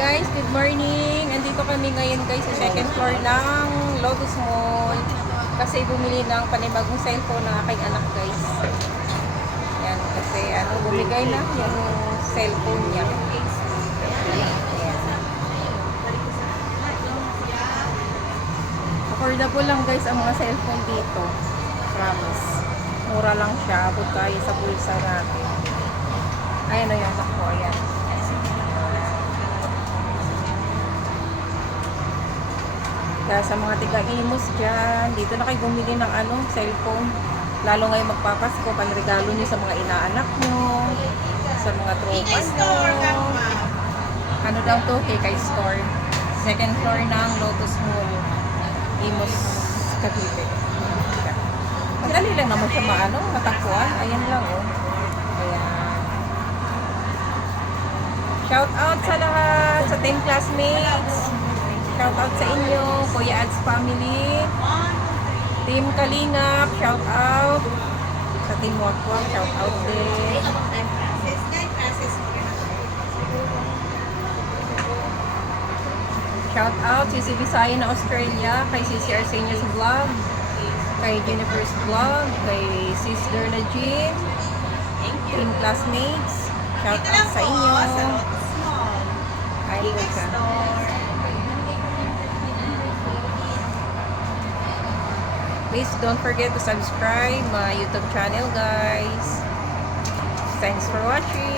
guys, good morning. Andito kami ngayon guys sa second floor ng Lotus Mall kasi bumili ng panibagong cellphone ng aking anak guys. Yan, kasi bumigay na yung cellphone niya. Yan. Affordable lang guys ang mga cellphone dito. Promise. Mura lang siya. Abot tayo sa bulsa natin. Ayan o yan ako. Ayan. Kaya sa mga tiga-imos dyan, dito na kayo bumili ng cellphone. Lalo ngayon magpapasko, panregalo nyo sa mga inaanak nyo, sa mga tropa nyo. Ano daw to? Kay Store. Second floor ng Lotus Mall. Imos, Cavite. Madali lang naman siya matakbuhan. Ayan lang oh. Ayan. Shout out sa lahat, sa 10 classmates. Shout out sa inyo, Kuya Ads family, Team Kalingap, shout out sa Team Wakwak, shout out din. Shout out si Bisaya na Australia, kay Sisi Arsenia's Vlog, kay Jennifer's Vlog, kay Sis Derna Jean, Team Classmates, shout out sa inyo. Ay po siya. Please don't forget to subscribe my YouTube channel guys. Thanks for watching.